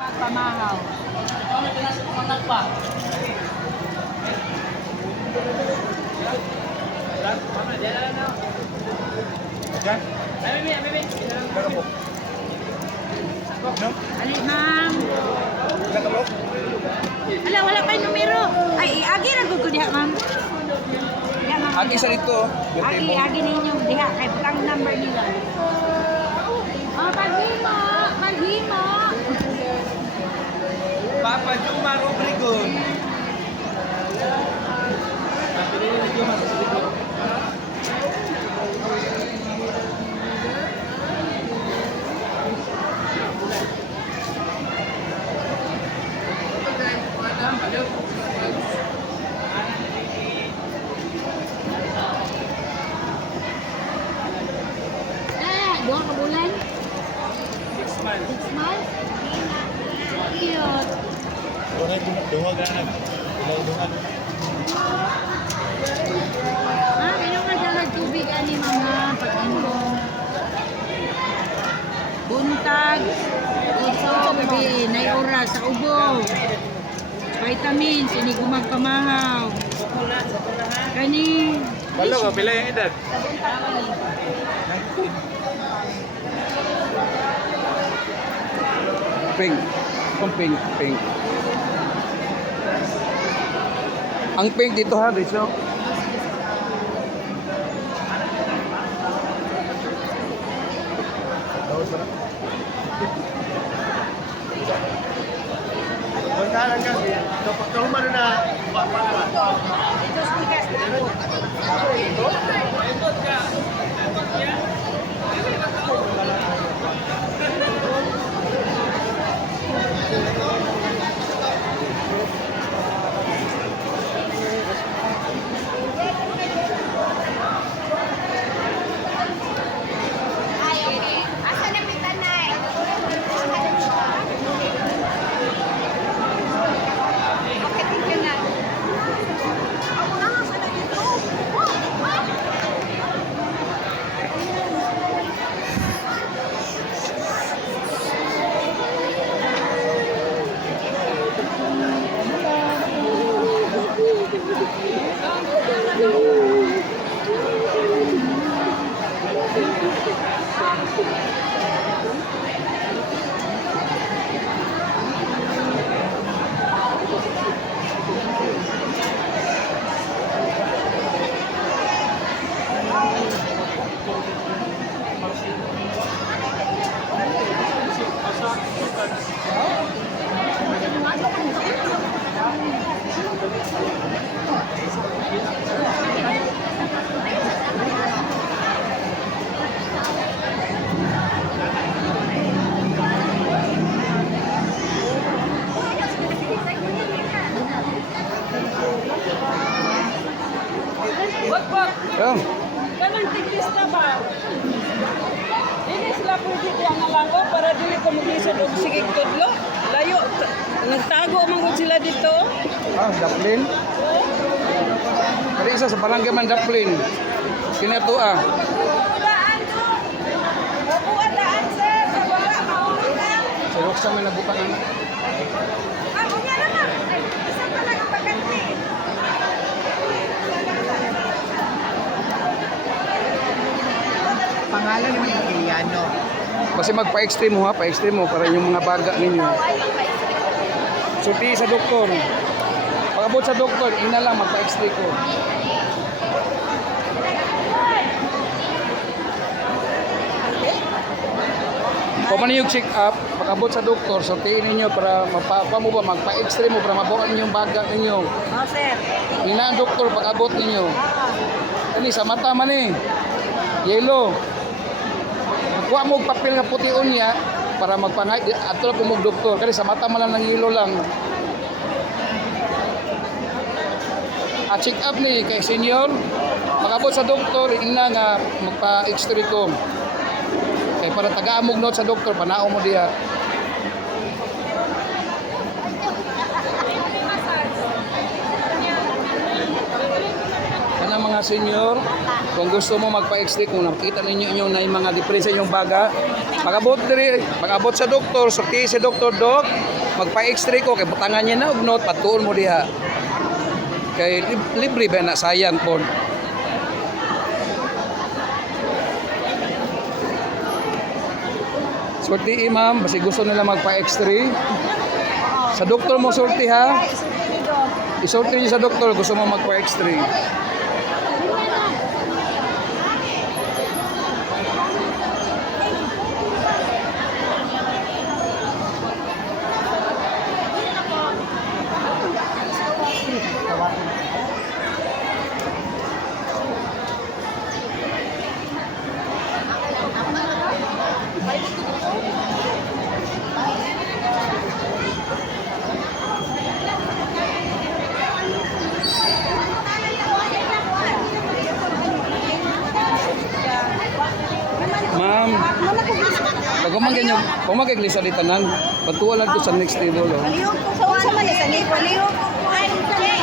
Pamahaw. Kami pinasok ng nagpa. Ali, ma'am. Wala pa yung numero. Ay, agi na gusto diha, ma'am. Diha, ma'am. Agi sa dito. Agi ninyo diha. Kay butang number nila. Oh, paghimo. Paghimo. Papa Juma Robrigon. Dua ka bulan? 6 months. 6 months? Cute. Duhag anak. Duhag. Ma'am, inom na dalag tubig ani mga pag-inom. Buntag, uso, gabi, nay oras sa ubo. Vitamins, ini gumagpamahaw. Kani, Wala ka, pila yung edad? Pink. Kung pink, pink. Ang pink dito ha, Rizzo. Bantalan ka. Kahuman na. Yung. Kanang tigis na ba? Hindi sila pwede diyan na lang o para dili ko mag-isod og sigig tudlo. Layo. Nagtago man sila dito. Daplin. Kali isa sa palanggaman Daplin. Kinato ah. Buadaan sir, sa wala maulog na. Sa Roxa may nabukan na. Ako nga naman. Isa pa lang ang paganti. Pangalan naman yung Iliano. Kasi magpa-extreme mo ha, pa-extreme mo para yung mga baga ninyo. Suti sa doktor. Pag-abot sa doktor, ina lang magpa-extreme ko. Kung man yung check up, pag-abot sa doktor, sutiin ninyo para mo ba, magpa-extreme mo para mabukan yung baga ninyo. Oh sir. Ina ang doktor pag-abot ninyo. Kani sa mata man eh. Yellow. Kuha mo papel nga pution niya para magpangay ato po mo doktor kasi sa mata man lang ng yellow lang. Check up ni kay senior. Pag-abot sa doktor, ina nga magpa-x-ray ko. Kay para taga-amog note sa doktor, panao mo diha. Kana mga senior, kung gusto mo magpa-x-ray, kung nakita ninyo na yung mga diferensya yung baga, pag-abot sa doktor, sorti si doktor, Dok, magpa-x-ray ko kay butangan niya na og note patuon mo diha. Kay libre ba na sayang pod. Sorti ma'am, basi gusto nila magpa-x-ray. Sa doktor mo sorti ha. Isorti niyo sa doktor gusto mo magpa-x-ray. Ma'am, pag ganyo, pumagkaglisa di tanan, patuwa lang to sa next table. Oh. Palihog ko sa unsa man sa ni palihog ko kuan sa ni.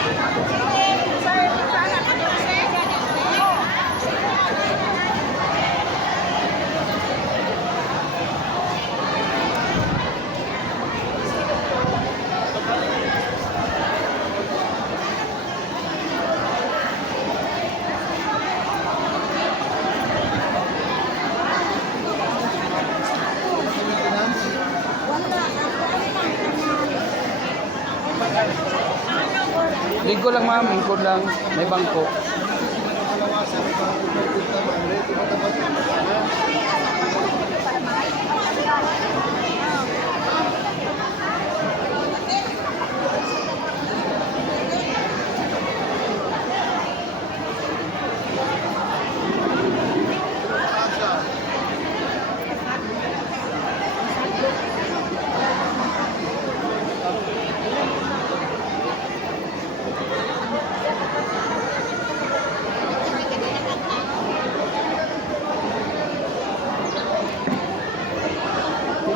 Lingkod lang ma'am, lingkod lang. May bangko.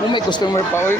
Kung may customer pa, oy.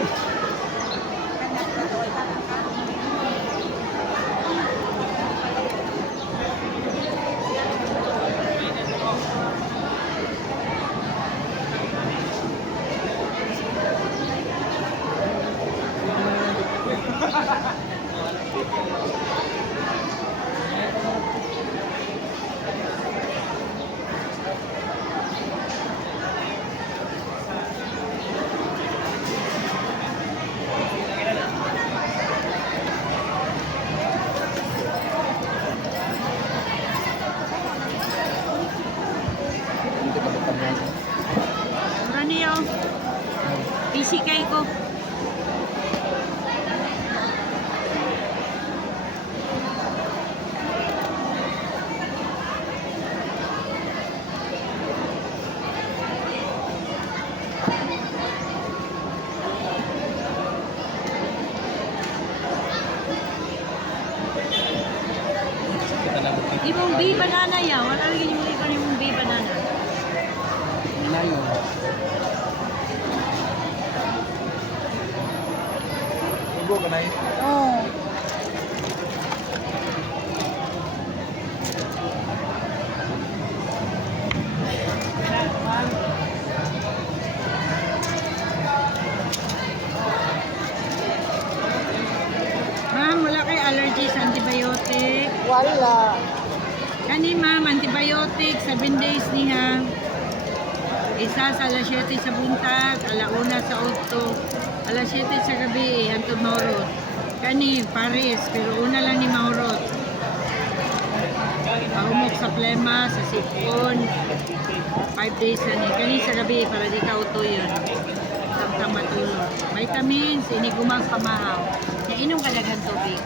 Mura niyo. PCK ko. Imong B banana ya, wala lagi yung iba yung B banana. Minayo. Tugo ka na yun. Oh. Ma'am, wala kay allergy sa antibiotic. Wala. Kani ma'am, antibiotic, 7 days niya. Isa sa alas 7 sa buntag, alauna sa 8, alas 7 sa gabi, hantod maurot. Kani, Paris, pero una lang ni maurot. Pahumok sa plema, sa sipon, 5 days na ni. Kani sa gabi, para di ka uto yun. Samtang matulog. Vitamins, inigumang pamahaw. Inom ka dagang tubig.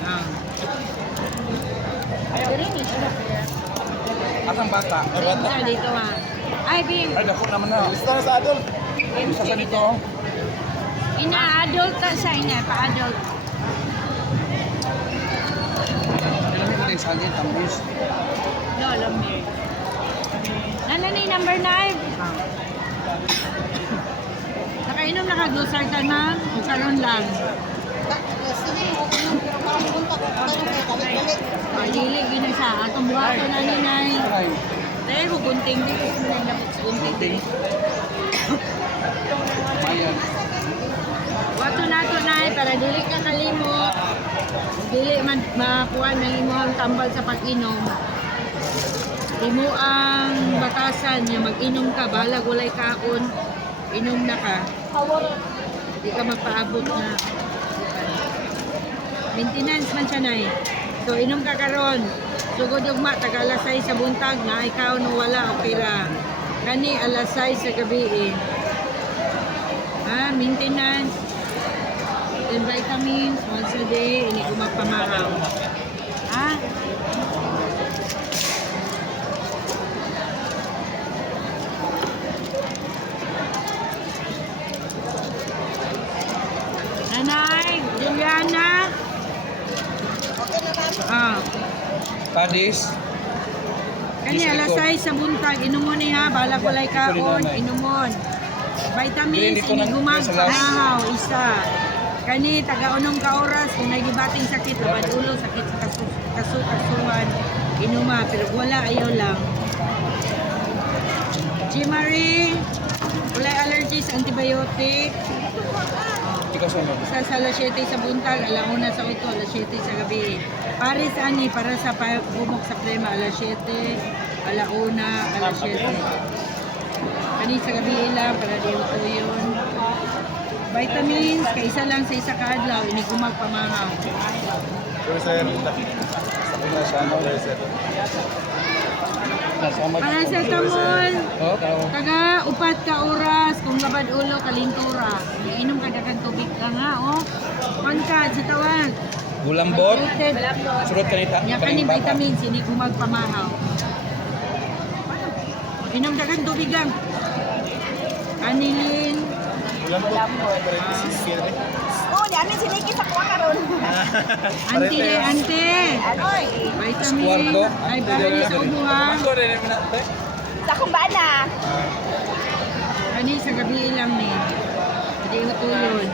Ah. Asang bata? Bata dito ah. Ay, Bing. Ay, dako naman na. Gusto na sa adult. Isa sa dito. Ina-adult ta sa ina, pa-adult. Ilan mo din sa akin, tambis. No, lamir. Nana ni number 9. Nakainom na ka-glusar ka na? O karon lang? Malili, gina siya. Atong buhato na ni Nay. Ay, Dahil gunting dito. Gunting. bayan. Wato na para dili ka kalimot. Dili man makuha ng imong tambal sa pag-inom. Imo ang batasan niya mag-inom ka, bahala gulay kaon, inom na ka. Di ka magpaabot na. Maintenance man siya na eh. So inom ka karon. Sugod ugma taga alas 6 sa buntag na ikaw no wala okay ra. Kani alas 6 sa gabi eh. Maintenance. Then vitamins once a day, ini ko magpamaraw. Nanay, Juliana. Padis. Kani alas 6 sa buntag, inumon ni ha, bala kulay kaon, inumon. Vitamins, inigumag, panahaw, isa. Kani, taga-unong ka oras, kung nagibating sakit, labad ulo, sakit sa kasukasuhan, inuma, pero wala, ayaw lang. G. Marie, walay allergies, antibiotic. Isa sa alas 7 sa buntag, alauna sa 8, alas 7 sa gabi. Paris ani, para sa bumok sa plema, alas 7, alauna, alas 7. Kani sa gabi lang, para di ito yun. Vitamins, kaisa lang sa isa kaadlaw, inigumag pamangaw. Pero sir, sa pinasano, sir. Paracetamol, taga upat ka oras, kung labad ulo, kalintura. Inom ka dagang tubig lang ha, oh. Pangkad sa tawag. Bulambot. Rated. Surot kanita. Yan kaning vitamins, inigumag pamahaw. Inom dagang tubig lang. Anilin. Oh, dami siniki sa kuha karon. Ante. Anoy, Vitamin. Squarto. Ay, bawal sa ubo ha. sa kumbana. Kani sa gabi lang ni. Hindi ito yun.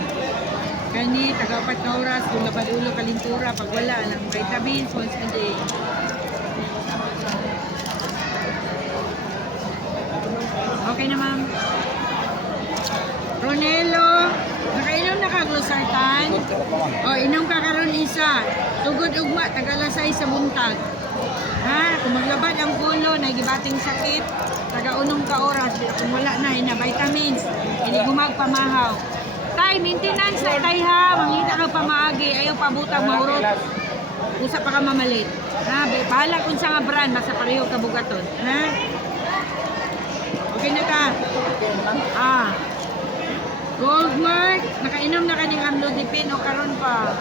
Kani, taga-4 na oras, kung labad ulo, kalintura, pag wala, ng vitamins once a day. Okay na ma'am. Ronelo, nakainom na ka glosartan? O, inom ka karon isa. Tugod ugma, tagalasay sa buntag. Ha? Kung maglabad ang pulo, nagibating sakit, taga-unong ka oras, kung wala na, ina vitamins, hindi gumag pamahaw. Tay, maintenance na tay ha, mangita ka pamaagi, ayaw pabutang mahurot. Usa pa ka mamalit. Ha? Bahala kung sa nga brand, basta pareho ka bugaton. Ha? Okay na ka? Goldmark, nakainom na kaning amlodipine o karon pa.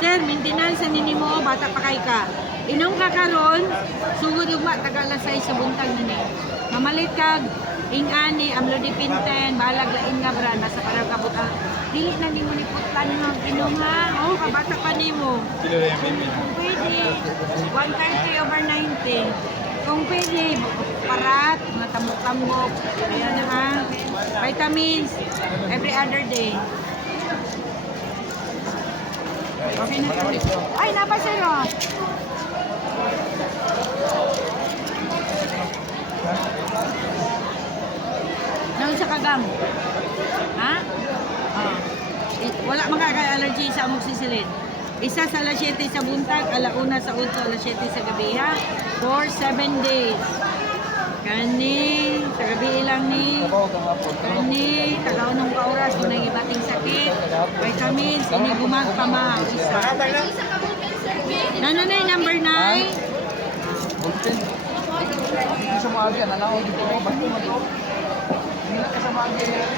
Sir, maintenance nini mo, bata pa kay ka. Inom ka karon, sugod ugma taga alas 6 sa buntag nini. Mamalit kag ingani amlodipine 10, balag lain nga brand basta para kabuta. Dili na nimo ni putlan mo inom ha. Oh, kabata pa nimo. Kilo rin, mimi. Kung pwede, 130 over 90. Kung pwede, parat, mga tambok-tambok. Ayan na ha. Vitamins, every other day. Okay na to. Ay, napasero. Naon sa kagam? Ha? Wala makaka-allergy sa amoxicillin. Isa sa alas 7 sa buntag, alauna sa 8, alas 7 sa gabi ha. For 7 days. Kani, sa gabi lang ni. Kani, tagaunong ka oras, kung nagibating sakit. Vitamins, ini gumagpama. Isa. Nananay, number 9. Bulletin. Hindi sa mga agyan, nanawag dito mo, ba't mo ito? Hindi na ka sa mga agyan.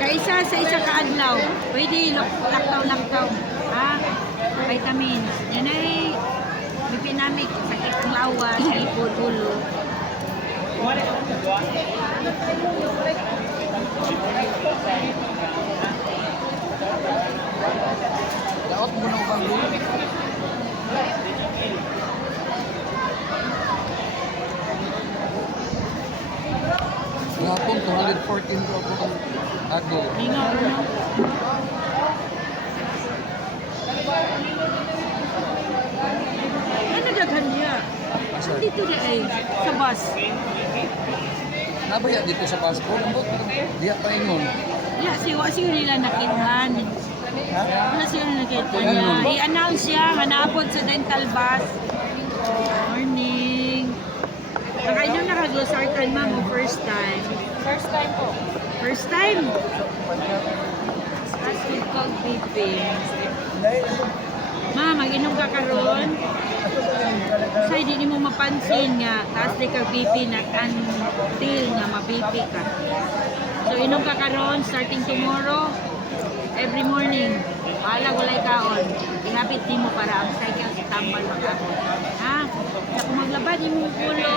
Kaisa sa isa kaadlaw. Pwede laktaw-laktaw. Ha? Vitamins. Yan ay bipinamik. Sakit ang lawas, ipod, ulo. Daot mo na ubang dito. Ngapon, 214 ko ako ang agil. Lingaw, ano? Ano daghan niya? Dito na ay, sa bus. Nabaya dito sa Pasko, lambot, diya pa ingon. Yeah, siguro nila nakithan. Wala siguro nakita niya. I-announce siya, hanapod sa dental bus. Morning. Nakainom na kag-losartan, ma'am, o first time? First time po. First time? That's with called BP. Ma'am, mag-inom ka karon. Kasi hindi mo mapansin nga, taas di ka BP na until nga ma-BP ka. So, inom ka karon starting tomorrow, every morning. Bahala gulay kaon. Ihapit din mo para ang cycle sa tambal mag-abot. Ha? Sa kung maglabad, hindi mo pulo.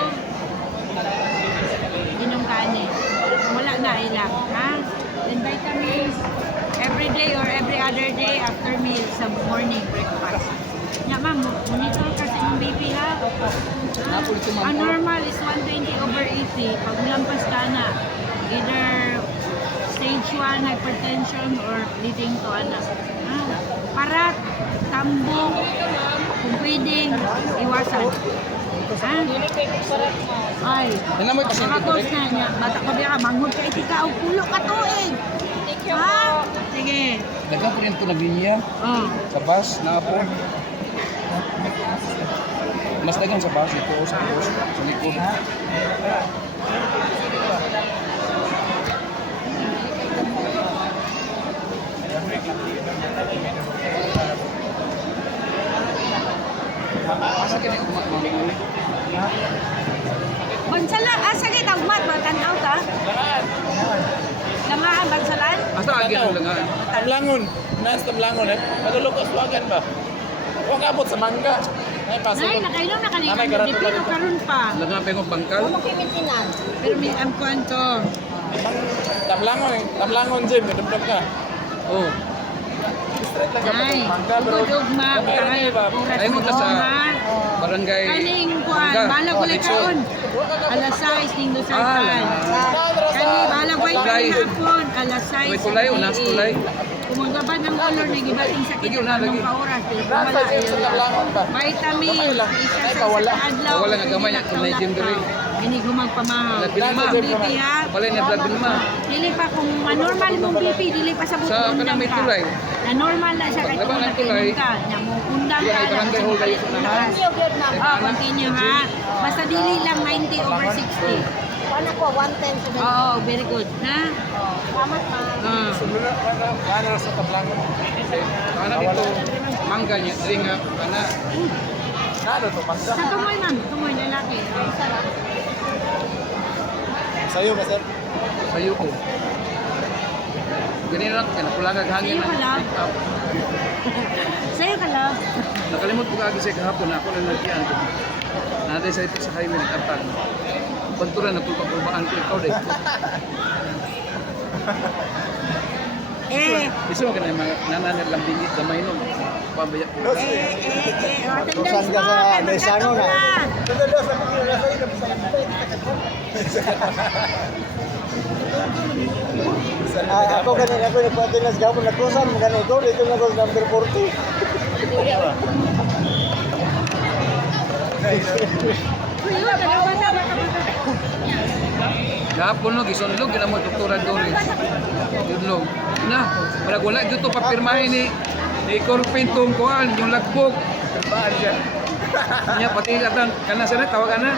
Inom ka ani. Wala na ilang. Ha? Then vitamins. Every day or every other day after meal sa morning breakfast. Nya ma'am, monitor kasi ng baby ha. Napoli ito, ma'am. Ang normal is 120/80. Pag lampas ka na, either stage 1 hypertension or leading to anak. Parat, tambok, kung pwedeng, iwasan. Ha? Dili kay parat mo. Ay, Yan na mo yung pasyente ko makakos rin. na niya. Bata ka biya ka, manghod ka itika o pulo ka tuig. Thank you Ha? po. Sige. Dagan po rin ito na linya. Oh. Sa bus, na po. Mas dagang sa bus, ito sa bus, sa likod. Asa ka na umamuli? Bansala, asa kay tagmat, matanaw ta? Langaan, bansalan? Asa agi ang langaan? Tamlangon. Nas tamlangon eh. Magulukos wagan ba? Huwag abot sa mangga. Ay, pasok. Nay, nakainom na kanina. Nanay, garato Dipino ka. karon pa. Langaan pa yung bangkal? Pero may amkuan to. Tamlangon eh. Tamlangon, Jim. Kadumdum ka. Oo. Straight lang ka Nay, mangga. Pero... ugma, Ay, ba? Ay mo ta sa barangay. Kaning kuan, Bangka. balag ulay Dito. kaon. Alas 6 ning Ah, dosapan. Kani balag way Kulay. hapon, alas 6. May kulay, unas kulay. Kumagaban ng color ni gibating sa Lagi, kita una, lagi. ng pauras. Pero Nasa wala Jim sa tamlangon ba? vitamin, isa Ay, sa kawala. adlaw. Kawala nga gamay na tunay gym diri. Ini gumagpamahaw. Blood bilma. BP ha. Wala niya blood bilma. Dili pa kung normal mong BP, dili pa sa Sa bukundang kanang may ka. tulay. Na normal na siya kahit Labang kung ang tulay. nakainom ka. Nya mo undang Diba, ka. ay barangay hall kayo na, ha? Oh, continue ha. Basta dili lang 90/60. Paano ko? 110 sa Oo, very good. Ha? Salamat, ma'am. Ano sa tamlangon? Ana dito, mangga niya, diri nga, ana. Ano to, mangga? Sa tumoy ma'am, tumoy lalaki. Sa'yo ba, sir? Sayo ko. Ganyan lang, napulagag hangin. Sayo ka lang. Sa'yo ka lang. Nakalimot ko kagi sa kahapon na ako lang nagkian ko. Naday sa ito sa highway nagkartag. Panturan na tulpapulbaan ko ikaw dahil. Iso ka na yung mga nananir lang bingit na mainom. Pabaya ko. Attendance mo, magkataw na. Ako kanina ako nagpatinas gapon nagkusan magano ito dito na ko number 40. Uy, yun, nagabata, makabata. Gapon no, gisundlog, gina mo doktora Doris. Gisundlog. Na, para wala dito papirmahin ni Corpin tong kuan, yung lagbog. Pirmahan siya. Niya pati katang kana sana tawagan na.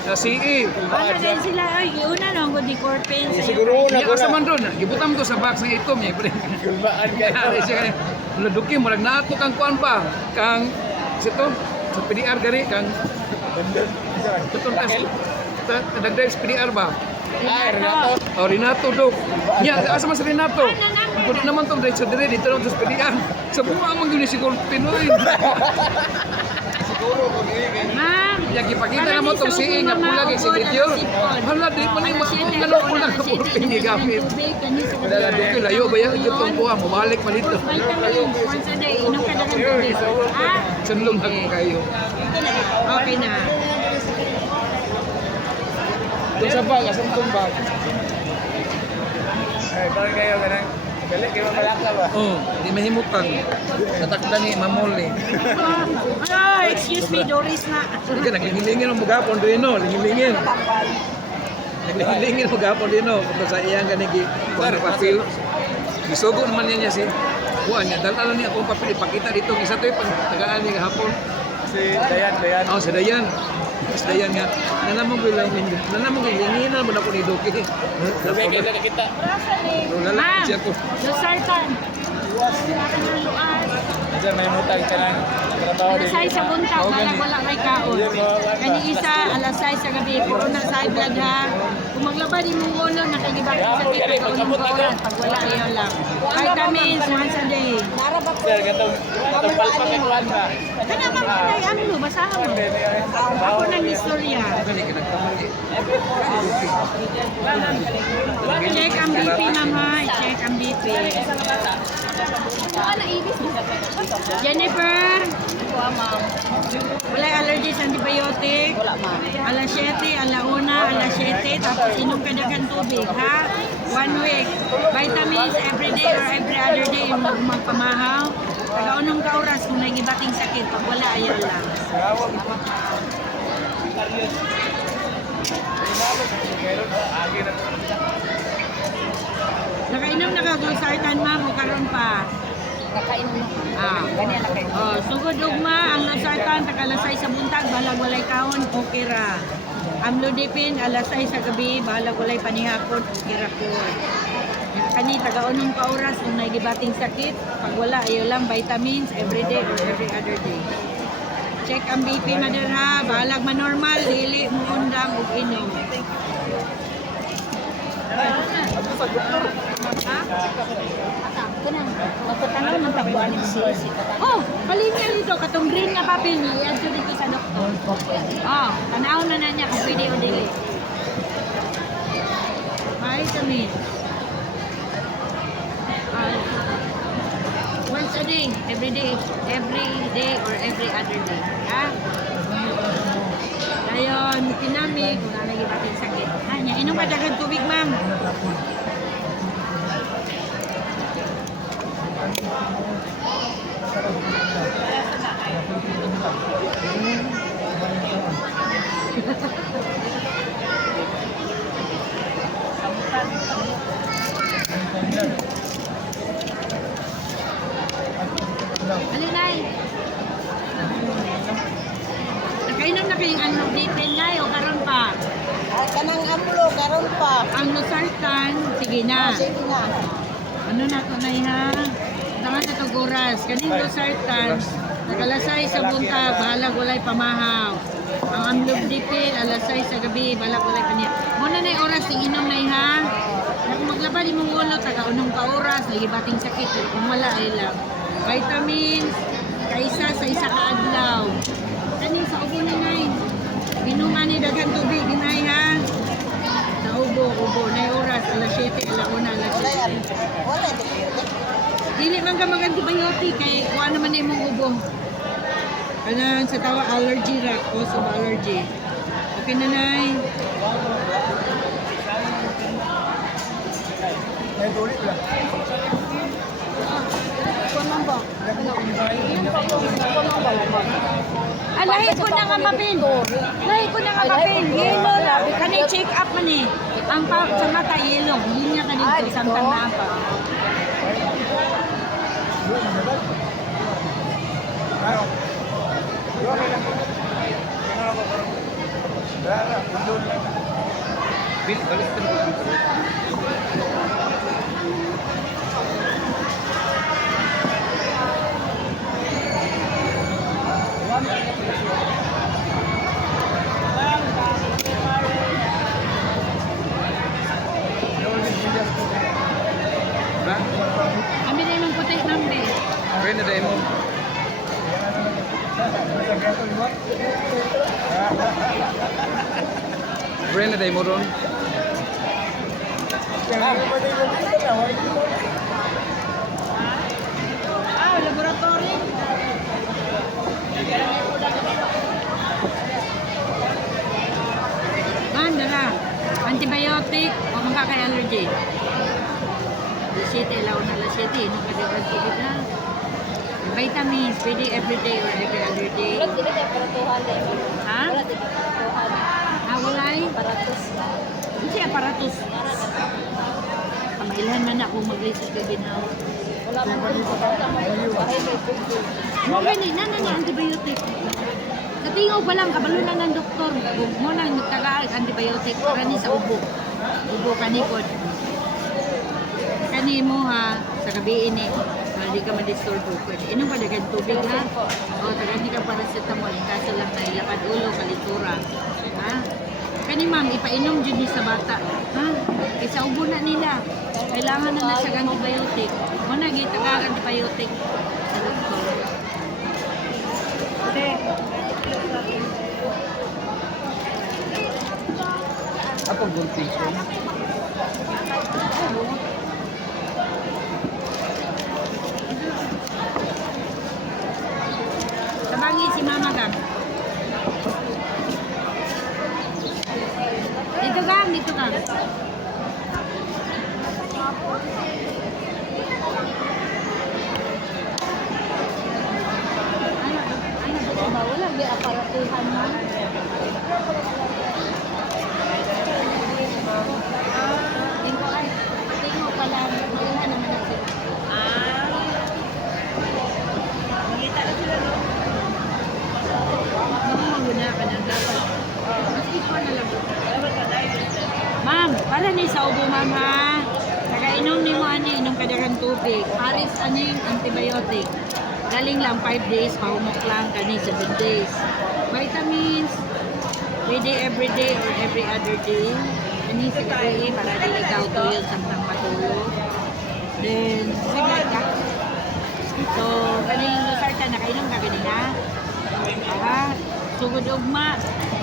Sa CE. Ano din sila, ay, una no, ang good court pen. Siguro una Niya ko asa na. man doon, gibutam to sa box ng itom niya. Kulbaan Kaya siya kaya laduki mo nato kang kuan pa, kang sito sa PDR gani kang tutong dagdag sa PDR ba? Ay, Renato. O Renato dok. Nya asa man sa Renato? Kung naman tong diretso dire dito lang sa PDR. Sa buwa man gyud siguro Pinoy. Ma'am, Ya gipakita na mo tong CE nga pula kay si video. Hala di man ni ano pula ka puro pinigamit. Wala la dito layo ba yan itong kuha mo balik pa dito. Vitamin, once a day, inom ka na ng tubig. Ha? Sunlong ako kayo. Okay na. Itong sa bag, asang itong bag. Ay, parang kayo ganang. Gali, kayo malaka ba? Oh, di mahimutan. Natakda ni Mamoli. Ay, excuse me, Doris na. Hindi ka naglingilingin ang magapon rin no, lingilingin. Naglingin mo gapon din no. Kung sa iyang ganigi, kuha ng papel. Gisugo naman niya siya si kuha niya. Dala niya akong papel. Ipakita dito. Isa to yung tagaan niya hapon. Si Dayan. Oh, si Dayan. Si Dayan nga. Nalamang bilang nalamang hingin na mo na ko ni Doki. Sabi kayo na kita. Nalamang siya ko. Lusartan. Diyan may mutag ka ng trabaho din. Alasay sa buntag, wala may kaon. Kani isa, alasay sa gabi, puro na sa vlog ha. Kung maglaba di mong ulo, nakikibaki sa kita, unong oras, pag wala ayaw lang. Vitamins, once a day. Sir, katong palpag ikuan ba? Kana man kulay ano, basahan mo. Ako ng istorya. Check ang BP mama, check ang BP. Jennifer, wala allergy sa antibiotic. Alas 7, alauna, alas 7, tapos inom ka dagang tubig, ha? 1 week. Vitamins every day or every other day yung magpamahaw. Taga-unong ka oras kung nagibating sakit, pag wala, ayaw lang. Nakainom na ka gulsartan ma'am o karon pa? Nakainom na. Ah. Ganyan na kayo. Oh, sugod ugma ang losartan tagalasay sa buntag balag walay kaon okay ra. Amlodipine alasay sa gabi balag walay panihapon okay ra po. Kani taga-unong ka oras kung nagibating sakit, pag wala ayaw lang vitamins every day or every other day. Check ang BP mother ha, balag manormal, dili mo undang ug inom. Kanang magpatanaw ng tabuan ng sisi. Oh, kalinya dito katong green nga papel niya, iadto dito sa doktor. Oh, tanaw na niya kung pwede o dili. Vitamin. Once a day, every day or every other day. Ha? Ayon, pinamig, kung nalagi bating sakit. Hanya, inom ka dagang tubig, ma'am. Alinay. Nakainom na kayong ano, dipin na o karon pa. Kanang amulo, karon pa. Ang losartan, sige na. Sige na. Ano na to na ha? Tama sa tuguras. Kaning losartan, nagalasay sa buntag, bahalag walay pamahaw. Ang amlodipin, alasay sa gabi, bahalag walay paniya. Muna na yung oras, inom na ha? Kung maglaba di mong ulo, taga-unong ka oras, nagibating sakit. Kung wala, ay lang. Vitamins, kaisa sa isa ka adlaw. Kaning sa ubo ni Nay. Inuman ni daghang tubig ni Nay ha. Sa ubo na yung oras, alas 7, alauna, alas 7. Wala. Dili man ka mag-antibiotic kay kuha naman na imong ubo. Kanang sa tawa allergy ra, cause of allergy. Okay na Nay. Lahi ko na nga mapin. Lahi ko na nga mapin. Yelo na. Kani check up man eh. Ang sa mata yelo. Linya ka dito. Samtang na pa. Kami na yung puti nambe. Pwede na mo. Pwede na mo ron. Laboratory. Mandala. Antibiotic o magkaka-allergy. Lasite, laon na lasite. Inom ka dagang tubig na. Vitamins, pwede every day or every other day. Wala din kayo peratuhan din. Ha? Wala din kayo peratuhan. walay? Aparatos. Hindi aparatos. Kamailan man ako mag-research ka ginawa. Wala man din sa bata. Mo gani na antibiotic. Katingaw pa lang kabalo na ng doktor. Kung mo nang nagtagaan antibiotic para ni sa ubo. Ubo kanikod. Kani mo ha sa gabi ini. Hindi ka ma-disturbo. Inom pa dagan tubig ha. O tagaan ka paracetamol kaso lang na ilapad ulo kalitura. Ha? Kani ma'am ipainom jud ni sa bata. Ha? Isa ubo na nila. Kailangan na sa antibiotic. Mo na gitagaan antibiotic sa doktor. Ako buntis ko. Tabangi si Mama Gang. Dito Gang, dito Gang. Wala, di aparatuhan mo. Tingo pa lang. Wala naman na sila. Muna ka na dapat. Mas ikaw na lang. Ma'am, para ni sa ubo ma'am ha. Nakainom ni mo ani, inom ka dagang tubig. Paris aning antibiotic. Galing lang 5 days, mahumok lang kani 7 days. Vitamins, pwede every day or every other day. Kani sa gabi para di ikaw tuyod samtang matulog. Then, sigad ka. So, galing Losartan, nakainom ka ganina. Sugod ugma,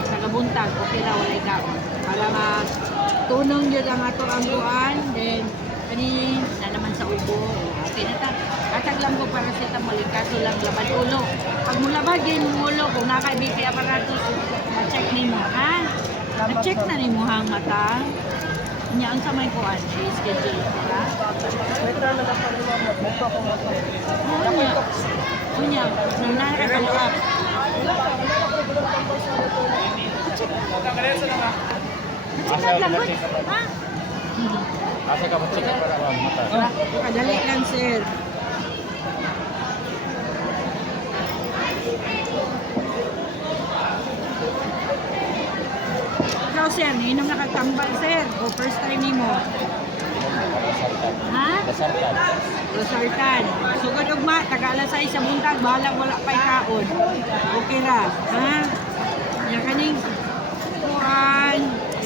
sa kabuntag, okay na walay kaon. Para matunong yun ang ato ang buwan. Then, kani na naman sa ubo. Okay na ta. Atag lang ko para sa tamali, kaso lang labad ulo. Pag mulabagin mo ulo, kung naka-BP aparatus, ma-check ni mo, ha? Na-check na ni mo hang mata. Nya ang sa may kuan, schedule sila. Unya, nang nakakaluap. Check lang ko, ha? Asa ka ba check para mata? Kadali lang, sir. Ikaw, sir, inom nakatambal, sir. O first time ni mo. Ha? Dasartan. Losartan. Sugod ugma, taga-alasay sa buntag, bahala wala pa'y kaon. Okay ra. Ha? Yan kaning kuan,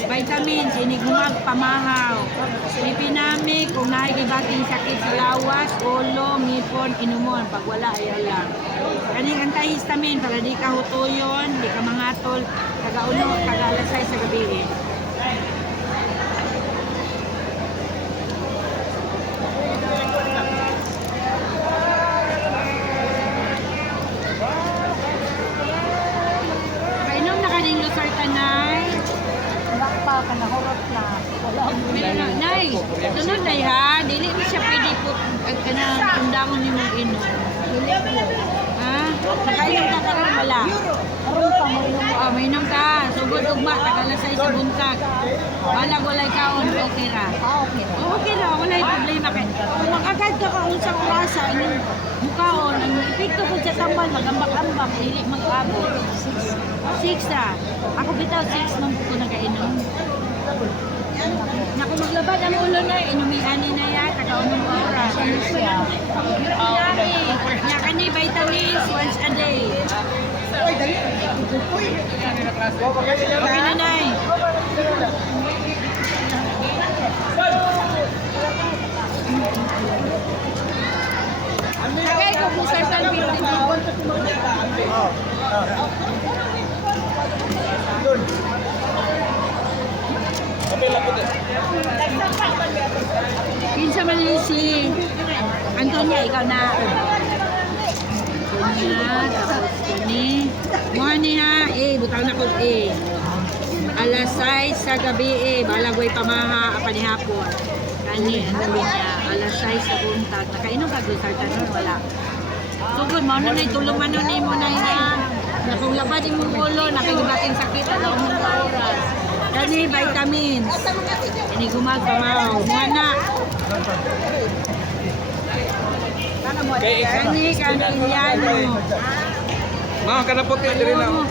vitamins, inigumag, pamahaw. Ipinami kung nakikibating sakit sa lawas, ulo, ngipon, inumon. Pag wala, ayaw lang. Kaning antihistamine para di ka hutuyon, di ka mangatol, taga-uno, taga-alasay sa gabi. Kainom na kaning Losartan, Nay. Pa ka nahurot na. Wala mo. Nay, sunod Nay ha, dili mo siya pwede po kanang tundamon ni mong inom. Ha? Nakainom ka karon wala. Karoon pa mo yung Mainom ka, sugod ugma, tagalasay sa buntag. Balag walay kaon, okay ra. okay. Okay ra, walay problema kay. Kung makagad ka kung unsang klasa, inyong mukaon, ang epekto ko sa tambal, magambak-ambak, dili mag-abot. 6 ra. Ako bitaw 6 nung ko nagainom. Naku maglabad ang ulo na, inumiani na ya, taga-unong oras. Nya kani vitamins once a day. Okay na, Nay. Tagay ko kung saan saan Kinsa man yun si Antonia, ikaw na. Antonia, tapos kani. Muha niya, butang na ko alas 6 sa gabi, balagway pamaha, apa ni hapon. Kani, ano niya, alas 6 sa buntag. Nakainom ka, Losartan nun, wala. Sugod, mo na tulungan nun mo na niya. Na kung labad yung ulo, nakigibating sakit, alaw mo oras. Kani vitamins. Ini gumagamaw. Muna. Kani kantilyano. Ma, kana puti diri na.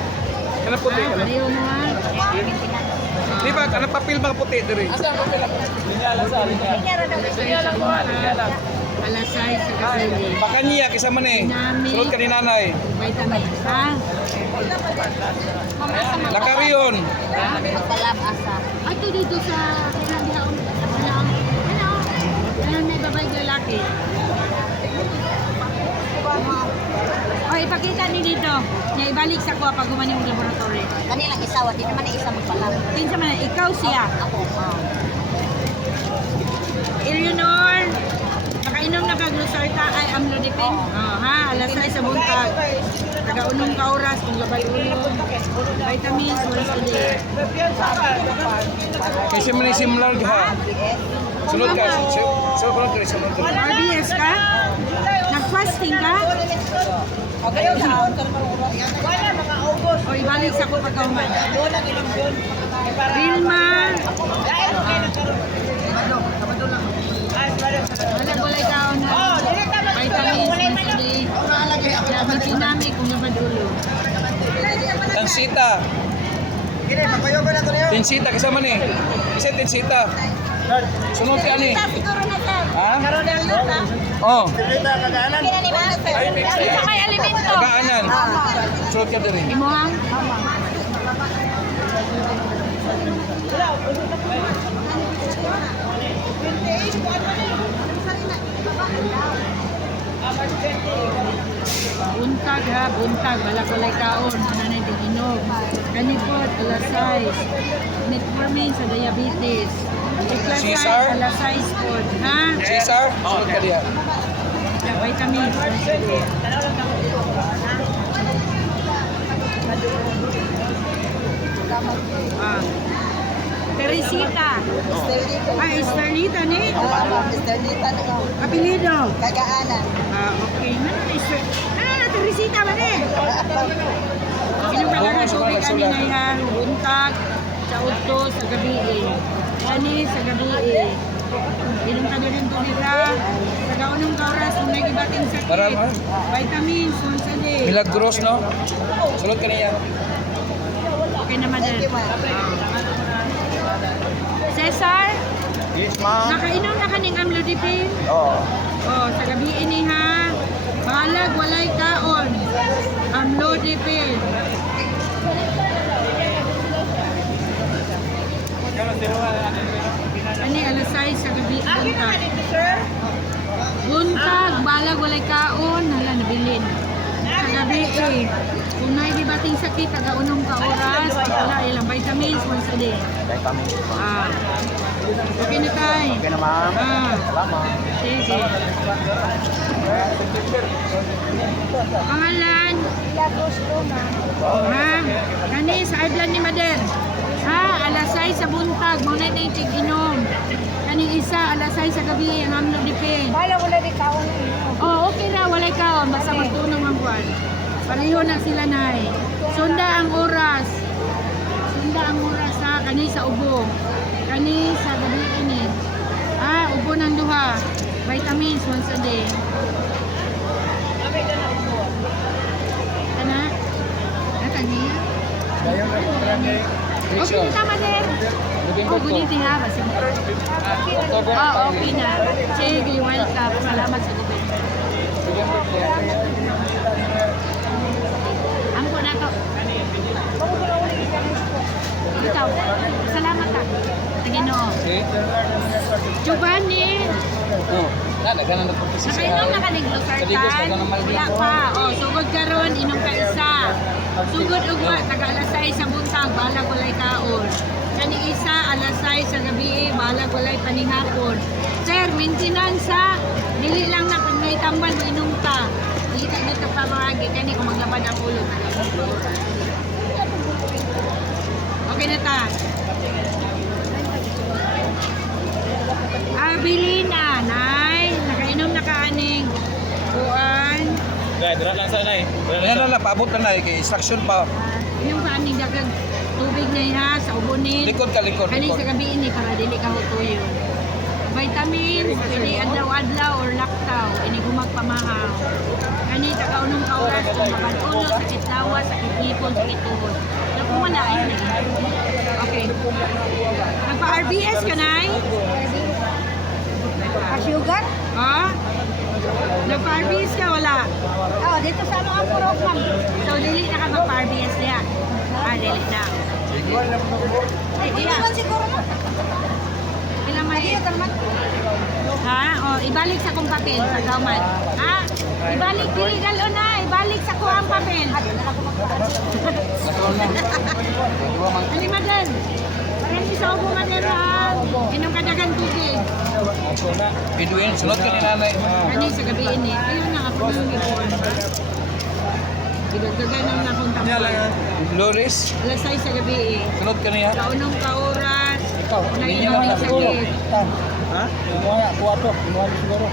Kana puti. Pareho mo ha. Di ba kana papel mga puti diri? Alasay sa kasili. Pakanya kisa man eh. Sulod ka ni nanay. Vitamins ha. Lakariyon. Ato dito sa kailangan may babae lalaki. O, ipakita ni dito. Niya ibalik sa kuha pag gumaning yung laboratory. Kanilang isawa, di naman isa magpalam. Kinsa man, ikaw siya. Ako. Eleanor, nakainom na kag Losarta ay amlodipine. Ha, alas 6 sa buntag. Tagaunong ka oras kung labay ulo. Vitamins, once a day. Kasi man similar ha. Sulod ka. Sulod ka. Sulod ka. RBS ka? Nag-fasting ka? O ibalik sa ko pagkauman. Vilma. Wala gulay kaon na. Vitamins, once a day. Laban dinamic kung nabadulo. Tensita. Tensita kasama ni. Isa tensita. Sunod ka ni. Siguro na sir. Ha? Karoon na lang. Oh. Kinanibalan sir. Sa may alimento. Kaanan. Sunod ka diri. Imuhang? Buntag ha, buntag. Wala kulay kaon. Nanay inog. Ganipot, alas 6. Metformin sa diabetes. Caesar? Alas 6 po. Ha? Cesar. Sunod ka diha. Vitamins. Ah. Teresita. Ah, Esterlita ni? Apelido. Kagaanan. Ah, okay. Teresita ba ni? Sino pala na tubig kami na yan? Buntag, sa uto, sa gabi eh. Kani, sa gabi eh. Inom ka din tubig ha. Sa gaunong kauras, kung may ibating sakit. Marama. Vitamins, once a day. Milagros no. Sulod ka niya. Okay naman din. Cesar, Yes, ma'am. nakainom na kaning amlodipine? Oo. Oh, sa gabi ini ha. Balag, walay kaon. Amlodipine. Ani, alas 6 sa gabi. Buntag. Buntag, balag, walay kaon. Hala, nabilin. Sa gabi eh. Kung may bating sakit, tagaunong ka oras. Wala, ilang vitamins once a day. Vitamins. Ah. Okay na tayo. Okay na, ma'am. Ah. Salamat. Sige. Pangalan? Ha? Kani sa Aiblan ni Mader. Ha? Alas 6 sa buntag. Muna na yung tig-inom. Kani isa, alas 6 sa gabi. Ang amlodipine. Wala wala di kaon. Oh, okay na. Walay kaon. Basta magtunong ang buwan. Pareho na sila na eh. Sunda ang oras. Sunda ang oras ha. Kani sa ubo. Kani sa gabi ini. Ah, ubo ng duha. Vitamins once a day. Kana? Kani? Okay na tama din. Oh, guniti ha. Basta. Ah, okay na. Sige, welcome. Salamat sa gobyerno. Ampo na to. Ikaw. Salamat ka. Ginoo. Giovanni. Oh. Na nagana na pagkisi Nakainom na ka ng Losartan? Wala pa. O, sugod ka ron, inom ka isa. Sugod ugwa, taga alas 6 sa buntag, balag walay kaon. Kani isa, alas 6 sa gabi, balag walay panihapon. Sir, maintenance ha. Dili lang na kung may tambal, inom ka. Dili ka dito pa mga kani kung maglabad ang ulo. Okay na ta. Abilina, nay. Nakainom na kaaning. Kuan. Dra lang sa nay. Yan na lang, paabot na na. Kay instruction pa. Inom kaaning dagag tubig na ha, sa ubunin. Likod ka, likod. Kani sa gabi ini para dili ka hutuyo. Vitamins, pwede adlaw-adlaw or laktaw, ini gumagpamahaw. Kani tagaunong kauras kung mabadulo, sakit lawas, sakit hipon, sakit tuhod. Nakumanain na. Okay. Nagpa-RBS ka na Pa-sugar? Ha? Nagpa-RBS ka, wala? Oh, dito sa mga purok ma'am. So, dili na ka magpa-RBS niya? Ah, dili na. Hindi naman siguro ma'am. Ilang mali? Hindi naman. Ha? O, ibalik sa kong papel, sa gawman. Ha? Ibalik, dili galo na. Ibalik sa kuhang papel. Natural na. Diba, man? Ano madan? Parang isa ko madan ha. Inom ka dagang tubig. Bidwin, sunod ka ni nanay. Kani sa gabi ini. Ayun na ako nung before. Pinagdagan ng nakong tambal. Loris, Alas 6 sa gabi eh. sunod ka niya. Kaunong ka-oras. Hindi Nainom na ng sakit. Ha? Kumuha na, kuha to. Kumuha na siguro.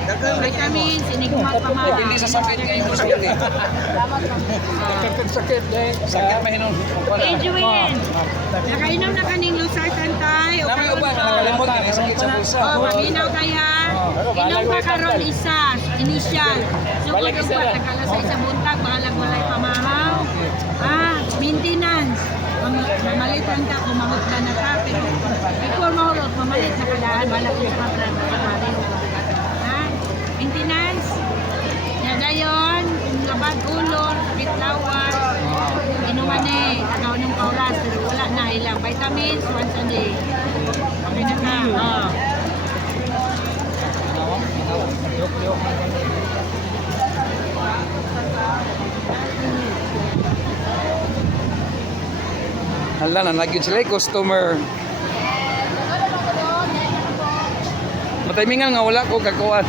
Vitamins, inigmat pamala. Hindi sa sakit ngayon mo sakit eh. Sakit eh. Sakit mahinom. Edwin, nakainom na kaning Losartan tay. O Namin uban, nakakalimot ka sakit sa bulsa. Oh, maminaw kaya. Inom ka karon isa, initial. So kung upat, nagkalasay sa buntag, bahalag walay pamahaw. Ah, maintenance. Mamalit lang ka, kumamot na na ka, pero before mahulot, mamalit na kadaan, balag yung sa kapran, ha? Maintenance. Yan gayon, kung labad ulo, sakit lawas, inuman eh, tagaw ng pauras, pero wala na ilang vitamins, once a day. Okay na ka, oh. Hala na, nagyan sila yung customer. Matimingan nga wala ko kakuan.